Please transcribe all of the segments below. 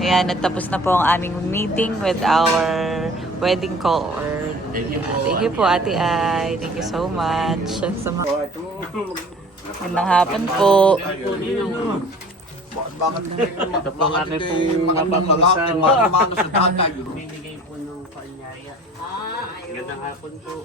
Ayan, natapos na po ang aming meeting with our wedding caller. Thank you po, Ate Ay. Thank you so much. Magandang hapon po. Ito po ang aking pong mapapag-usama. Binigay po ng paanyaya. Magandang hapon po.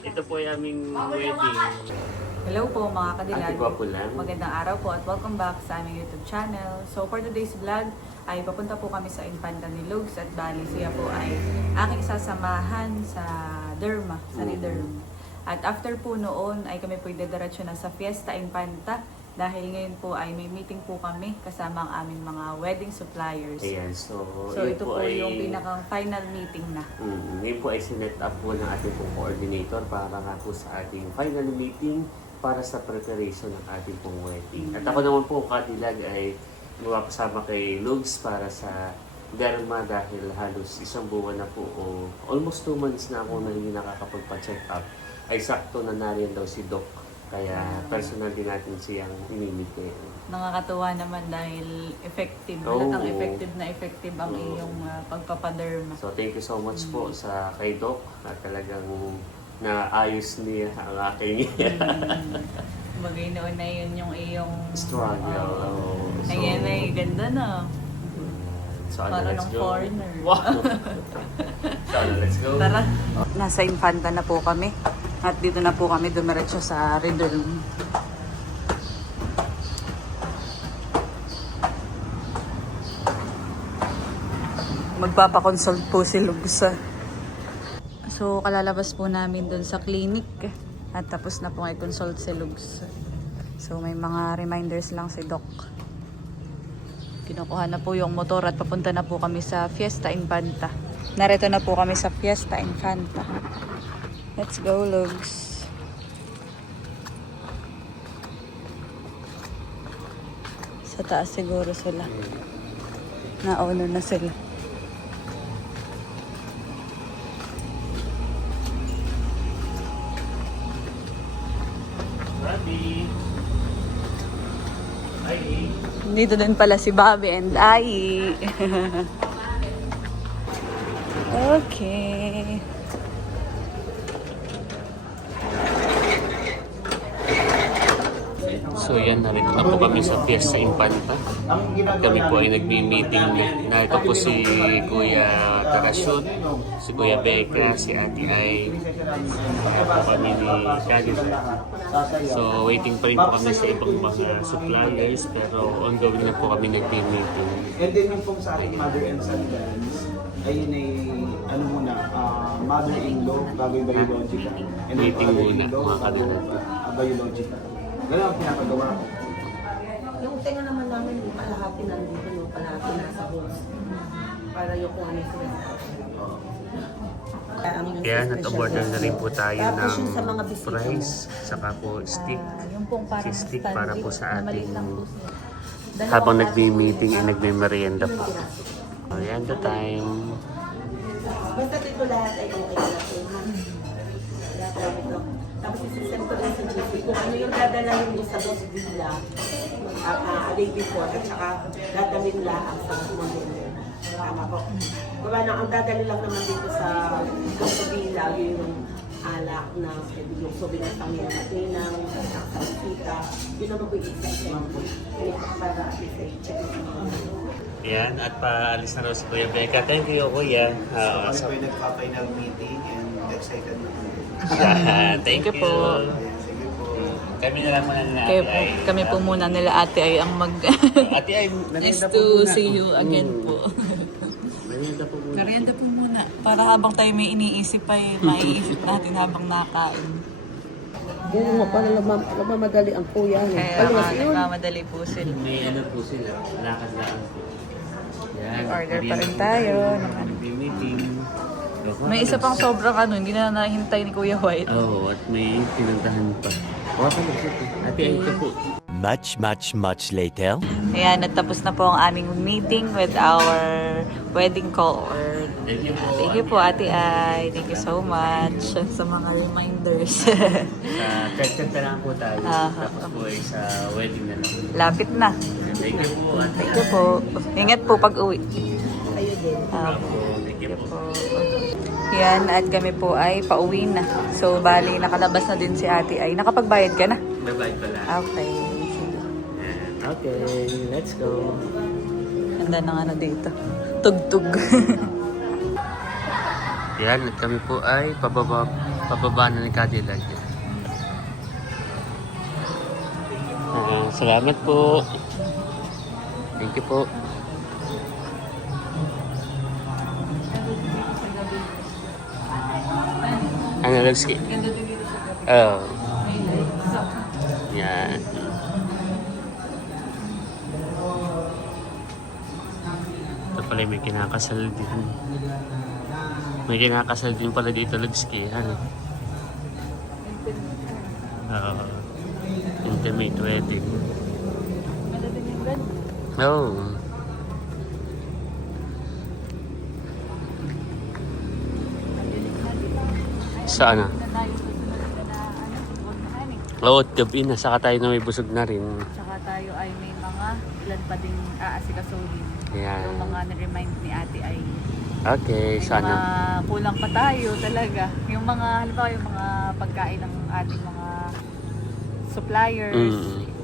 Ito po ay aming wedding. Hello po mga kadilag. Ate Gwapo lang. Magandang araw po at welcome back sa aming YouTube channel. So for today's vlog ay papunta po kami sa Infanta ni Lugs at bali siya po ay aking sasamahan sa Derma, sa Derma. At after po noon ay kami po idediretso na sa Fiesta Infanta dahil ngayon po ay may meeting po kami kasama ang aming mga wedding suppliers. Ayan, so ito po yung pinakang final meeting na. Ngayon po ay sinet up po ng ating pong coordinator para nga po sa ating final meeting para sa preparation ng ating pong wedding. At ako naman po, kadilag, ay mapasama kay Lugs para sa Derma dahil halos isang buwan na po o almost 2 months na ako na hindi nakakapagpa-check up. Ay sakto na nariyan daw si Doc. Kaya personal din natin siyang inimit ngayon. Nakakatuwa naman dahil effective. Halatang effective ang iyong pagpapaderma. So thank you so much po sa kay Doc at talagang naayos niya ang aking Bagay noon na yun yung iyong struggle. Ayan ay ganda na. So ano, Para let's ng go. foreigner. Wow. So ano, let's go. Tara. Nasa Infanta na po kami. At dito na po kami dumiretso sa Redrum. Magpapakonsult po si Lugsa. So, kalalabas po namin dun sa clinic. At tapos na po i-consult si Lugs. So, may mga reminders lang si Doc. Kinukuha na po yung motor at papunta na po kami sa Fiesta Infanta. Narito na po kami sa Fiesta Infanta. Let's go, Lugs. Sa taas siguro sila. Nauna na sila. Ready. Ay. Dito din pala si Bobby and Ai. Okay. So yan, narito na po kami sa Fiesta Infanta. At kami po ay nagmi-meeting. Narito po si Kuya Tarasyon, si Kuya Becca, si Ate Ay, po kami ni Candice. So waiting pa rin po kami sa ibang mga suppliers pero ongoing na po kami nagmi-meeting. And then yung pong sa ating mother and son guys, ayun ay ano muna, mother-in-law, bagoy biological. And then Meeting muna, father-in-law, mga kadilag. biological. Ganun ang pinapagawa ko. Yung tenga naman namin, yung kalahati nandito, yung kalahati nasa host. Para yung kung ano yung sinasabi. Yan, at-order na rin po tayo Tapos yung sa ng mga bisita fries, saka po stick. Yung pong parang Si stick stand para jeep po sa na maliit ating lang po siya. habang nagbi-meeting ay nagme-merienda po. Ayan the time. Basta dito lahat ay okay na ito. Lahat ay ito. Tapos isisend ko lang sa GC kung ano yung dadalhin mo sa Dos Villa a day before at saka dadalhin lahat sa Monday. Tama po. Diba na, ang dadalhin lang naman dito sa Dos Villa yung alak na yung sobi ng pangyan natin ng kita. Yun naman po yung isisend ko. Para i-check Ayan, at paalis na raw si Kuya Becca. Thank you, Kuya. Kami po yung nagpa-final meeting and excited na po. Thank you po. Sige po. Kami na lang muna na Kaya po, kami po muna nila ate ay ang mag Ate ay, is merienda po to muna. see you again po. Merienda po muna. Merienda po muna. Para habang tayo may iniisip ay maiisip natin habang nakain. Oo nga pala nagmamadali ang kuya niya. Kaya nga, nagmamadali po sila. May ano po sila, lakad-lakad po. Yan. Order pa rin tayo. Nag-meeting. May isa pang sobrang ano, hindi na nahintay ni Kuya White. Oo, at may pinuntahan pa. Wakan na siya. Ate, ay ito po. Much later. Ayan, natapos na po ang aming meeting with our wedding caller. Thank you po. Thank you po, Ate Ay. Thank you so much sa mga reminders. Sa check-check na lang po tayo. Aha. Tapos po ay sa wedding na lang. Lapit na. Thank you po. Ate. Thank you po. Ingat po pag uwi. Kayo din. Thank you po. Yan, at kami po ay pauwi na. So, bali, nakalabas na din si ate ay. Nakapagbayad ka na? Bye-bye pala. Okay. Okay, let's go. Ganda ng ano dito. Tugtog. Yan, at kami po ay pababa na ni Cadillac. Salamat po. Thank you po. Ano, Lugski? Ganda din dito sa gabi. Oh, May lights. yan. Ito pala may kinakasal din. May kinakasal din pala dito, Lugski. Ano? Intimate wedding. Ganda din yung ganda. Oh. Sa ano? Na tayo susunod na ano, huwag na hani. Oo, gabi na. Saka tayo na may busog na rin. Tsaka tayo ay may mga ilan pa ding aasikasuhin. Yan. Yung mga na-remind ni ate ay Okay, may sana. mga kulang pa tayo talaga. Yung mga, halimbawa yung mga pagkain ng ating mga suppliers,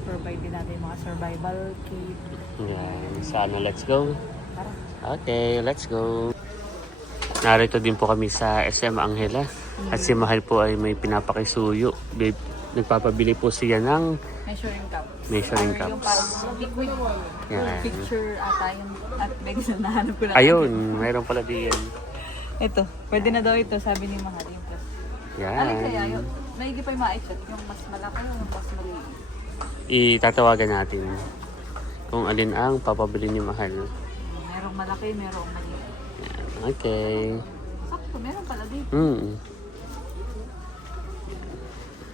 provide din natin yung mga survival kit. Yan. Sana, let's go. Tara. Okay, let's go. Narito din po kami sa SM Angela. At si Mahal po ay may pinapakisuyo. Nagpapabili po siya ng Measuring cup. Measuring Or yung cups. parang liquid Yan. picture ata yung at medyo nahanap ko na. Ayun, mayroon pala diyan. Ito, pwede na daw ito, sabi ni Mahal. Yung plus. Alin kaya Yan. yun? Maigi pa yung ma-check, yung mas malaki o yung mas maliit. Itatawagan natin kung alin ang papabili ni Mahal. Merong malaki, merong maliit. Yan. Okay. Sakto, meron pala dito.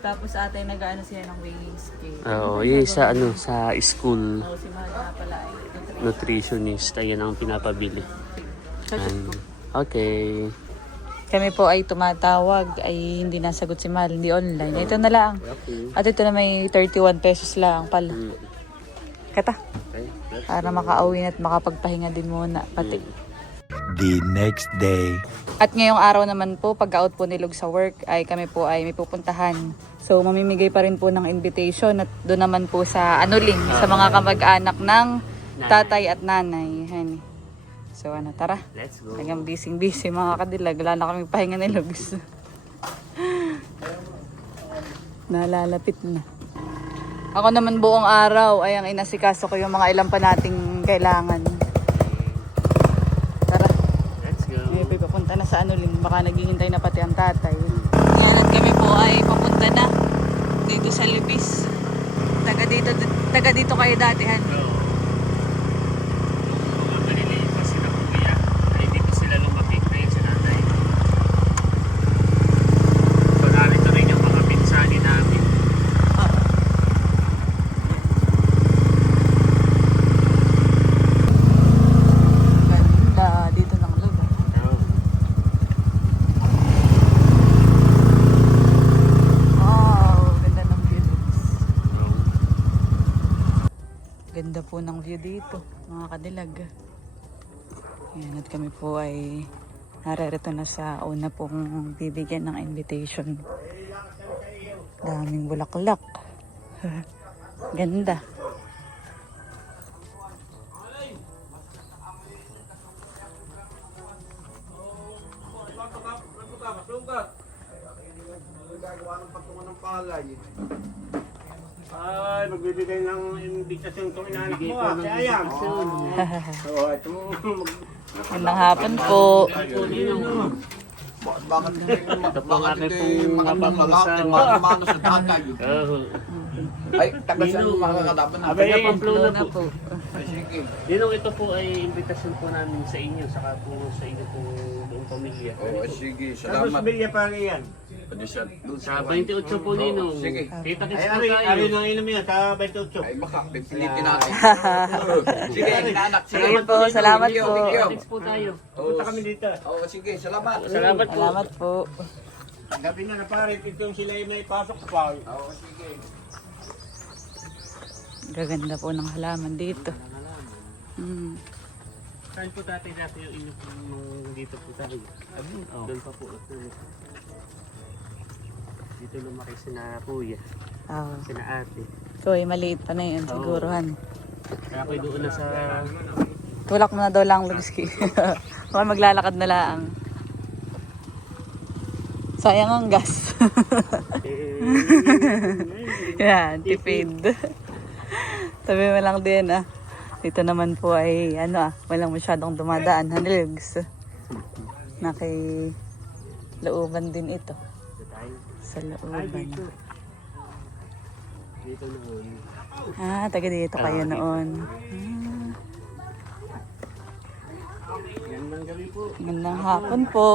Tapos ate nag-ano siya ng weighing scale. Oo, yun sa ano, sa school. O si Mahal nga pala ay Nutritionist, ayan ang pinapabili. Yan. Okay. Kami po ay tumatawag, ay hindi nasagot si Mahal, hindi online. Ito na lang. Okay. At ito na may 31 pesos lang pala. Kata, Okay. para makauwi at makapagpahinga din muna pati. The next day. At ngayong araw naman po, pag-out po ni Lug sa work, ay kami po ay may pupuntahan. So, mamimigay pa rin po ng invitation at doon naman po sa Anuling, sa mga kamag-anak ng tatay at nanay. Honey. So, ano, tara. Let's go. Hanggang busy mga kadilag. Wala na kami pahinga ni Lugs. Nalalapit na. Ako naman buong araw ay ang inasikaso ko yung mga ilan pa nating kailangan. Tara. Let's go. May papunta na sa Anuling. Baka naghihintay na pati ang tatay. Yan at kami po ay papunta na dito sa Libis. Taga dito kayo dati, Han. Ganda dito ng lugar. Wow, ganda ng view dito. Ganda po ng view dito, mga kadilag. Yan, at kami po ay narerito na sa una pong bibigyan ng invitation. Daming bulaklak. Ganda. Ay, magbibigay ng invitation itong inanak mo ah. Kaya yan. Oo, ito mo. Magandang hapon po. Ito po ang aking pong mapapamasan. sa tatay. Ay, taga saan mo makakadapan na? Abay, Pamplona Na po. po. Ay, sige. Dinong ito po ay invitation po namin sa inyo, saka po sa inyo po buong pamilya. Oo, sige. Saan mo sa Bilya pare yan? Sa 28 po Ninong. Sige. Kita-kits Ay, po ari tayo. nang inom yan sa 28. Ay, baka, pipilitin natin. Sige, inanak. Salamat po, salamat po. Kita-kits po tayo. Punta kami dito. Oo, sige. Salamat. Salamat po. Salamat po. Gabi na na pare, itong sila yung may pasok pa. Oo, sige. Gaganda po ng halaman dito. Mm. Saan po tatay dati yung inyo po nung dito po tayo? Doon pa po. Dito lumaki sina kuya, Oh. sina ate. So, maliit pa na yun siguro, han. Kaya ako'y doon na sa... Tulak mo na daw lang, Lugski. Baka maglalakad na lang. Sayang ang gas. Yan, tipid. Sabi mo lang din, ah. Dito naman po ay, walang masyadong dumadaan, Lugs. Looban din ito. Sa looban. Dito noon. Ah, taga dito kayo noon. Gandang gabi po. Magandang hapon po.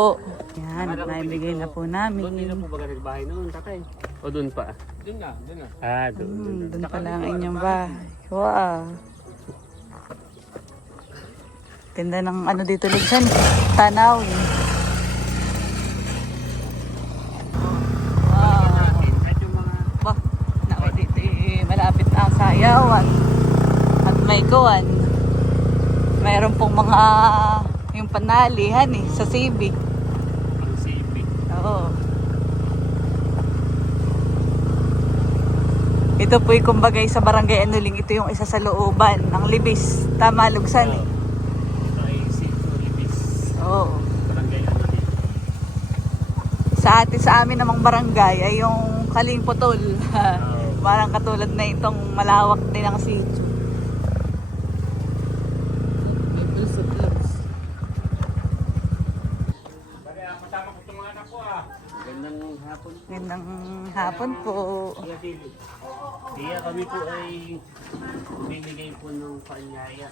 Yan, naibigay na po Doon din namin. na po ba nagbahay noon, tatay? O doon pa? Doon na. Ah, doon. Doon pala ang inyong bahay. Wow. Ganda ng dito, Lugsan. Tanawin. At yung mga... Ba, naku dito malapit na ang sayawan. At may kuwan. Mayroon pong mga yung panalihan sa CB. Ang CP. Oo. Ito po'y kumbagay sa barangay Anuling. Ito yung isa sa looban ng Libis. Tama, Lugsan eh. Ito ay Sito Libis. Oo. Barangay ano dito. Sa amin namang barangay ay yung Kaling Putol. Parang katulad na itong malawak din ang sitio. Gandang hapon. Gandang hapon po. Kaya kami po ay bibigay po ng paanyaya.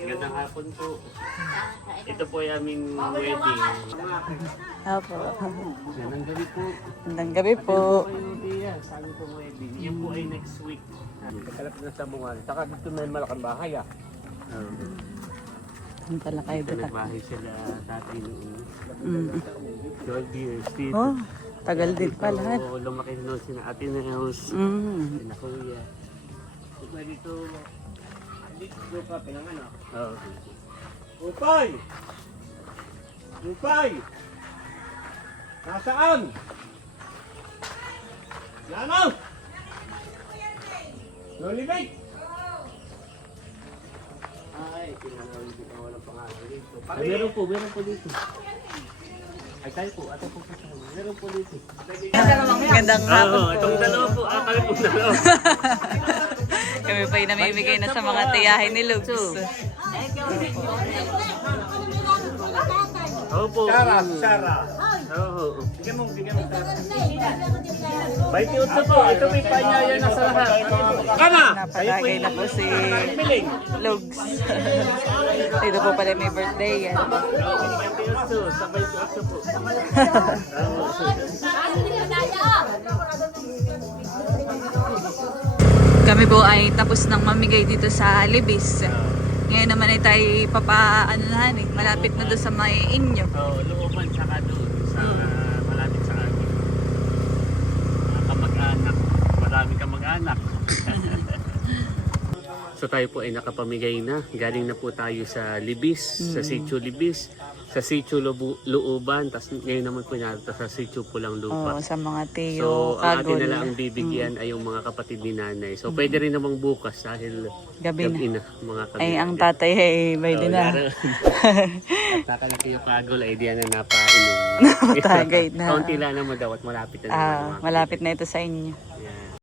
Gandang hapon po. Ito po ay aming wedding. Opo. Gandang gabi po. Gandang gabi po. Kayo Bea, sa aming po wedding. Yan po ay next week. Kalapit na sa bungan. Saka dito may malakang bahay ah. Doon pala kayo Ito doon. nagbahay sila tatay noon. 12 years dito. Oh, tagal din pala. Oo, lumaki noon sina Ate Neos, sina Kuya. Ito dito. Dito ka pinanganak. Oo. Upay! Upay! Nasaan? Lano? Lolibig! Ay, kinanawin dito walang pangalan dito. Meron po dito. Ay tayo po, ate po kasama. Meron po dito. Gandang hapon Oo, po. itong dalawa po, kami po dalawa. Kami pa yung namimigay na sa mga tiyahin ni Lugs. Opo. Sarah. Oo. Bigyan mo Sarah. 28 po, ito may paanyaya na sa lahat. Kama! Napalagay na po si Lugs. Dito po pala may birthday yan. 28, sa 28 po. Kami po ay tapos nang mamigay dito sa Libis. Ngayon naman ay tayo malapit na doon sa may inyo. So, looban saka doon sa malapit sa akin. Mga kamag-anak. Maraming kamag-anak. So tayo po ay nakapamigay na. Galing na po tayo sa Libis, sa Sitio Libis, sa Sitio Looban, tapos ngayon naman po narito sa Sitio Pulang Lupa. Oh, sa mga tiyo, So, ang atin kagol. na lang ang bibigyan ay yung mga kapatid ni nanay. So, pwede rin namang bukas dahil Gabi na. mga kapatid. Ay, ang tatay ay may din na. Takalaki yung kagol ay diyan na napainom. Tagay na. Kaunti lang naman daw at malapit na naman. Malapit na ito sa inyo. Yan.